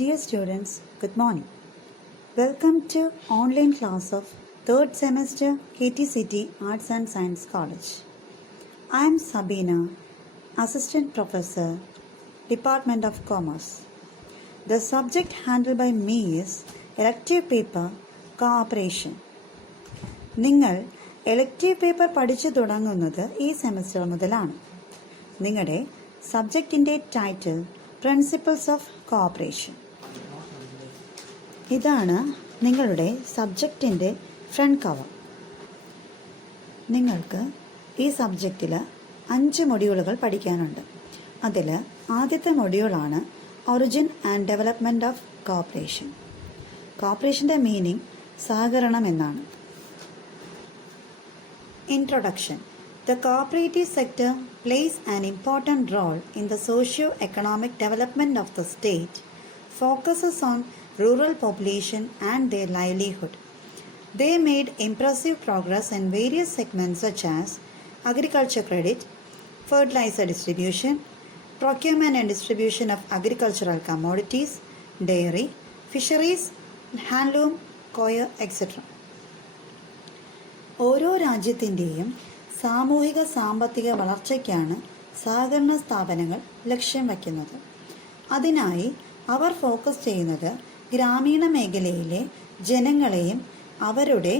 Dear students, good morning. Welcome to online class of 3rd semester KTCT Arts and Science College. I am Sabina, Assistant Professor, Department of Commerce. The subject handled by me is Elective Paper Cooperation. നിങ്ങൾ elective paper പഠിച്ചു തുടങ്ങുന്നത് ഈ semester മുതലാണ്. നിങ്ങളുടെ സബ്ജക്റ്റിൻ്റെ title principles of cooperation. ഇതാണ് നിങ്ങളുടെ സബ്ജക്റ്റിൻ്റെ front cover. നിങ്ങൾക്ക് ഈ സബ്ജക്റ്റിൽ 5 മൊഡ്യൂളുകൾ പഠിക്കാനുണ്ട്. അതിൽ ആദ്യത്തെ മൊഡ്യൂളാണ് origin and development of cooperation. കോഓപ്പറേഷൻ്റെ മീനിങ് സഹകരണം എന്നാണ്. Introduction. The cooperative sector plays an important role in the socio-economic development of the state, focuses on rural population and their livelihood. They made impressive progress in various segments such as agriculture credit, fertilizer distribution, procurement and distribution of agricultural commodities, dairy, fisheries, handloom, coir, etc. ഓരോ രാജ്യത്തിൻ്റെയും സാമൂഹിക സാമ്പത്തിക വളർച്ചയ്ക്കാണ് സഹകരണ സ്ഥാപനങ്ങൾ ലക്ഷ്യം വയ്ക്കുന്നത്. അതിനായി അവർ focus ചെയ്യുന്നത് ഗ്രാമീണ മേഖലയിലെ ജനങ്ങളെയും അവരുടെ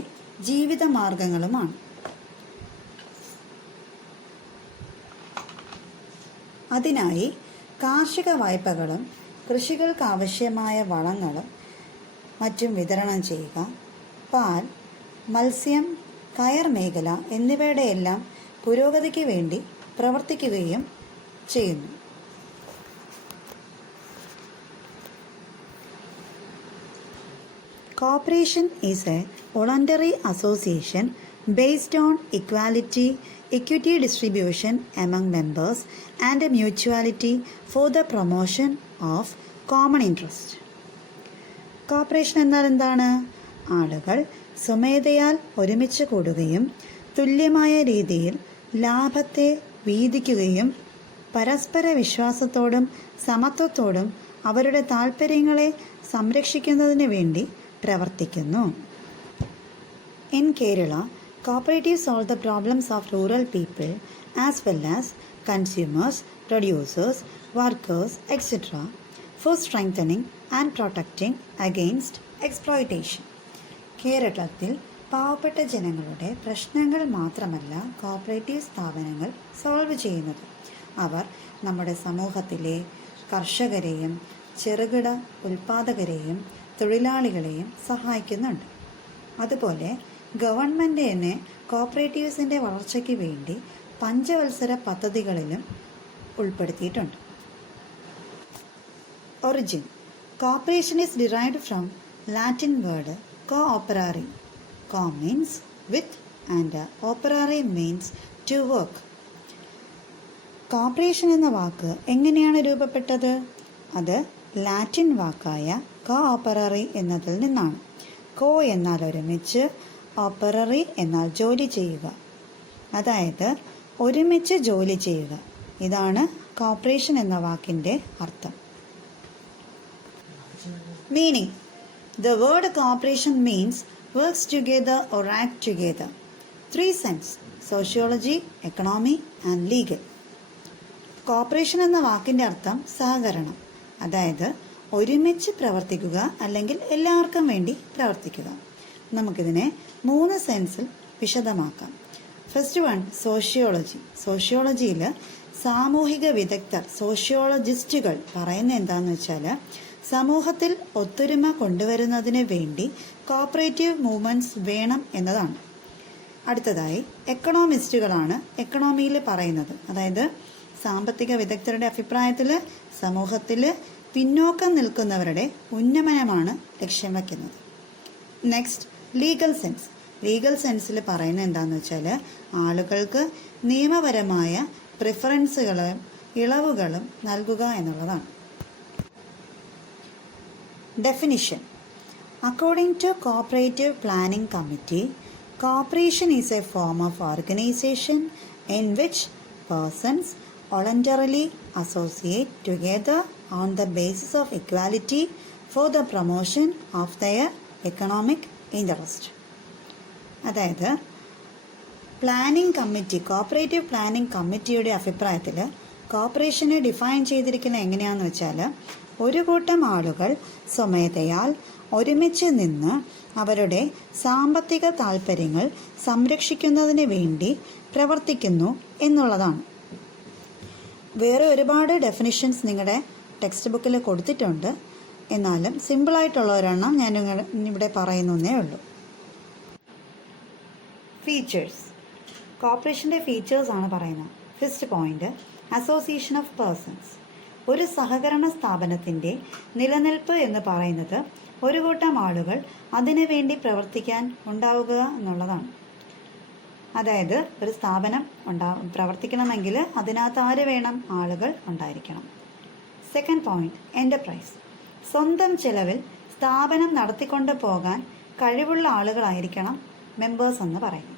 ജീവിതമാർഗങ്ങളുമാണ്. അതിനായി കാർഷിക വായ്പകളും കൃഷികൾക്ക് ആവശ്യമായ വളങ്ങളും മറ്റും വിതരണം ചെയ്യുക, പാൽ, മത്സ്യം, കയർ മേഖല എന്നിവയുടെയെല്ലാം പുരോഗതിക്ക് വേണ്ടി പ്രവർത്തിക്കുകയും ചെയ്യുന്നു. Cooperation is a voluntary association based on equity distribution among members and a mutuality for the promotion of common interest. Corporation എന്നാൽ എന്താണ്? ആളുകൾ സ്വമേധയാൽ ഒരുമിച്ച് കൂടുകയും തുല്യമായ രീതിയിൽ ലാഭത്തെ വീതിക്കുകയും പരസ്പര വിശ്വാസത്തോടും സമത്വത്തോടും അവരുടെ താൽപ്പര്യങ്ങളെ സംരക്ഷിക്കുന്നതിന് വേണ്ടി പ്രവർത്തിക്കുന്നു. In Kerala, cooperatives solve the problems of rural people as well as consumers, producers, workers, etc. for strengthening and protecting against exploitation. കേരളത്തിൽ പാവപ്പെട്ട ജനങ്ങളുടെ പ്രശ്നങ്ങൾ മാത്രമല്ല കോഓപ്പറേറ്റീവ് സ്ഥാപനങ്ങൾ സോൾവ് ചെയ്യുന്നത്. അവർ നമ്മുടെ സമൂഹത്തിലെ കർഷകരെയും ചെറുകിട ഉൽപ്പാദകരെയും തൊഴിലാളികളെയും സഹായിക്കുന്നുണ്ട്. അതുപോലെ ഗവൺമെൻറ് തന്നെ കോഓപ്പറേറ്റീവ്സിൻ്റെ വളർച്ചയ്ക്ക് വേണ്ടി പഞ്ചവത്സര പദ്ധതികളിലും ഉൾപ്പെടുത്തിയിട്ടുണ്ട്. Origin. Cooperation is derived from Latin word cooperare. Co means with and operare means to work. Cooperation എന്ന വാക്ക് എങ്ങനെയാണ് രൂപപ്പെട്ടത്? അത് ലാറ്റിൻ വാക്കായ കോഓപ്പററി എന്നതിൽ നിന്നാണ്. കോ എന്നാൽ ഒരുമിച്ച്, ഓപ്പററി എന്നാൽ ജോലി ചെയ്യുക, അതായത് ഒരുമിച്ച് ജോലി ചെയ്യുക. ഇതാണ് കോഓപ്പറേഷൻ എന്ന വാക്കിൻ്റെ അർത്ഥം. Meaning. The word cooperation means works together or act together. 3 sense: sociology, economy and legal. Cooperation എന്ന വാക്കിൻ്റെ അർത്ഥം സഹകരണം, അതായത് ഒരുമിച്ച് പ്രവർത്തിക്കുക അല്ലെങ്കിൽ എല്ലാവർക്കും വേണ്ടി പ്രവർത്തിക്കുക. നമുക്കിതിനെ 3 സെൻസിൽ വിശദമാക്കാം. First one, sociology. സോഷ്യോളജിയിൽ സാമൂഹിക വിദഗ്ധർ, സോഷ്യോളജിസ്റ്റുകൾ പറയുന്നത് എന്താണെന്ന് വെച്ചാൽ സമൂഹത്തിൽ ഒത്തൊരുമ കൊണ്ടുവരുന്നതിന് വേണ്ടി കോഓപ്പറേറ്റീവ് മൂവ്മെൻറ്റ്സ് വേണം എന്നതാണ്. അടുത്തതായി എക്കണോമിസ്റ്റുകളാണ് എക്കണോമിയിൽ പറയുന്നത്, അതായത് സാമ്പത്തിക വിദഗ്ധരുടെ അഭിപ്രായത്തിൽ സമൂഹത്തിൽ പിന്നോക്കം നിൽക്കുന്നവരുടെ ഉന്നമനമാണ് ലക്ഷ്യം വയ്ക്കുന്നത്. Next, legal sense. ലീഗൽ സെൻസിൽ പറയുന്നത് എന്താണെന്ന് വെച്ചാൽ ആളുകൾക്ക് നിയമപരമായ പ്രിഫറൻസുകളും ഇളവുകളും നൽകുക എന്നുള്ളതാണ്. Definition. According to Cooperative Planning Committee, cooperation is a form of organization in which persons voluntarily associate together on the basis of equality for the promotion of their economic interest. അതായത് cooperative planning കമ്മിറ്റിയുടെ അഭിപ്രായത്തിൽ കോപ്പറേഷനെ define ചെയ്തിരിക്കുന്നത് എങ്ങനെയാണെന്ന് വെച്ചാൽ, ഒരു കൂട്ടം ആളുകൾ സ്വമേധയാൽ ഒരുമിച്ച് നിന്ന് അവരുടെ സാമ്പത്തിക താൽപ്പര്യങ്ങൾ സംരക്ഷിക്കുന്നതിന് വേണ്ടി പ്രവർത്തിക്കുന്നു എന്നുള്ളതാണ്. വേറെ ഒരുപാട് ഡെഫിനിഷൻസ് നിങ്ങളുടെ ടെക്സ്റ്റ് ബുക്കിൽ കൊടുത്തിട്ടുണ്ട്. എന്നാലും സിമ്പിളായിട്ടുള്ള ഒരെണ്ണം ഞാൻ ഇവിടെ പറയുന്നേ ഉള്ളൂ. ഫീച്ചേഴ്സ്. കോർപ്പറേഷൻ്റെ ഫീച്ചേഴ്സാണ് പറയുന്നത്. First point, association of persons. ഒരു സഹകരണ സ്ഥാപനത്തിൻ്റെ നിലനിൽപ്പ് എന്ന് പറയുന്നത് ഒരു കൂട്ടം ആളുകൾ അതിനു വേണ്ടി പ്രവർത്തിക്കാൻ ഉണ്ടാവുക എന്നുള്ളതാണ്. അതായത് ഒരു സ്ഥാപനം പ്രവർത്തിക്കണമെങ്കിൽ അതിനകത്ത് ആര് വേണം? ആളുകൾ ഉണ്ടായിരിക്കണം. Second point, enterprise. സ്വന്തം ചെലവിൽ സ്ഥാപനം നടത്തിക്കൊണ്ട് പോകാൻ കഴിവുള്ള ആളുകളായിരിക്കണം മെമ്പേഴ്സ് എന്ന് പറയുന്നത്.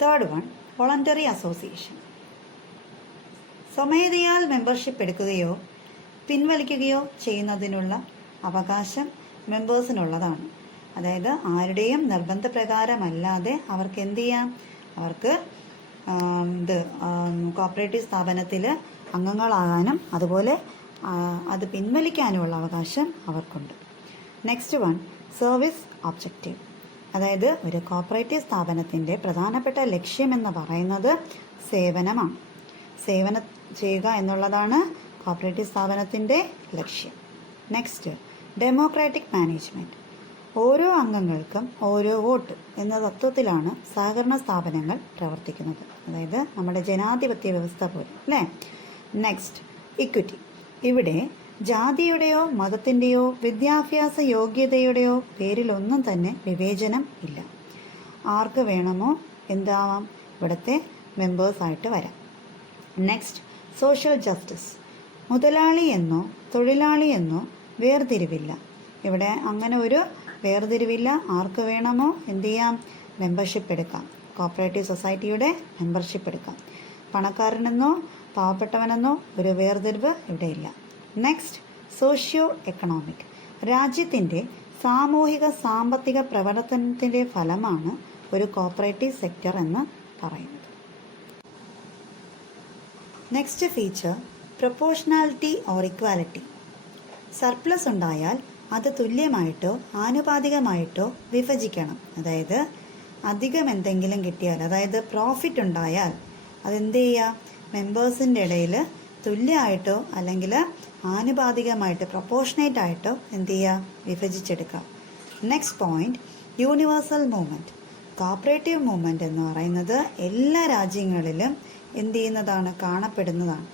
Third one, voluntary association. സ്വമേധയാൽ മെമ്പർഷിപ്പ് എടുക്കുകയോ പിൻവലിക്കുകയോ ചെയ്യുന്നതിനുള്ള അവകാശം മെമ്പേഴ്സിനുള്ളതാണ്. അതായത് ആരുടെയും നിർബന്ധപ്രകാരമല്ലാതെ അവർക്ക് എന്ത് ചെയ്യാം? അവർക്ക് കോപ്പറേറ്റീവ് സ്ഥാപനത്തിൽ അംഗങ്ങളാകാനും അതുപോലെ അത് പിൻവലിക്കാനുമുള്ള അവകാശം അവർക്കുണ്ട്. Next one, service objective. അതായത് ഒരു കോപ്പറേറ്റീവ് സ്ഥാപനത്തിൻ്റെ പ്രധാനപ്പെട്ട ലക്ഷ്യമെന്ന് പറയുന്നത് സേവനമാണ്. സേവനം ചെയ്യുക എന്നുള്ളതാണ് കോപ്പറേറ്റീവ് സ്ഥാപനത്തിൻ്റെ ലക്ഷ്യം. Next, democratic management. ഓരോ അംഗങ്ങൾക്കും ഓരോ വോട്ട് എന്ന തത്വത്തിലാണ് സഹകരണ സ്ഥാപനങ്ങൾ പ്രവർത്തിക്കുന്നത്. അതായത് നമ്മുടെ ജനാധിപത്യ വ്യവസ്ഥ പോലെ അല്ലേ. Next, equity. ഇവിടെ ജാതിയുടെയോ മതത്തിൻ്റെയോ വിദ്യാഭ്യാസ യോഗ്യതയുടെയോ പേരിലൊന്നും തന്നെ വിവേചനം ഇല്ല. ആർക്ക് വേണമോ എന്താവാം ഇവിടുത്തെ മെമ്പേഴ്സായിട്ട് വരാം. Next, social justice. മുതലാളി എന്നോ തൊഴിലാളി എന്നോ വേർതിരിവില്ല. ഇവിടെ അങ്ങനെ ഒരു വേർതിരിവില്ല. ആർക്ക് വേണമോ എന്ത് ചെയ്യാം? മെമ്പർഷിപ്പ് എടുക്കാം. കോപ്പറേറ്റീവ് സൊസൈറ്റിയുടെ മെമ്പർഷിപ്പ് എടുക്കാം. പണക്കാരനെന്നോ പാവപ്പെട്ടവനെന്നോ ഒരു വേർതിരിവ് ഇവിടെയില്ല. Next, socio economic. രാജ്യത്തിൻ്റെ സാമൂഹിക സാമ്പത്തിക പ്രവർത്തനത്തിൻ്റെ ഫലമാണ് ഒരു കോപ്പറേറ്റീവ് സെക്ടർ എന്ന് പറയുന്നത്. Next feature, proportionality or equality. Surplus ഉണ്ടായാൽ അത് തുല്യമായിട്ടോ ആനുപാതികമായിട്ടോ വിഭജിക്കണം. അതായത് അധികം എന്തെങ്കിലും കിട്ടിയാൽ, അതായത് പ്രോഫിറ്റ് ഉണ്ടായാൽ അതെന്ത് ചെയ്യുക? മെമ്പേഴ്സിൻ്റെ ഇടയിൽ തുല്യമായിട്ടോ അല്ലെങ്കിൽ ആനുപാതികമായിട്ട് പ്രൊപ്പോർഷനേറ്റ് ആയിട്ടോ എന്ത് ചെയ്യുക? വിഭജിച്ചെടുക്കാം. Next point, universal movement. Cooperative movement എന്ന് പറയുന്നത് എല്ലാ രാജ്യങ്ങളിലും എന്ത് ചെയ്യുന്നതാണ്? കാണപ്പെടുന്നതാണ്.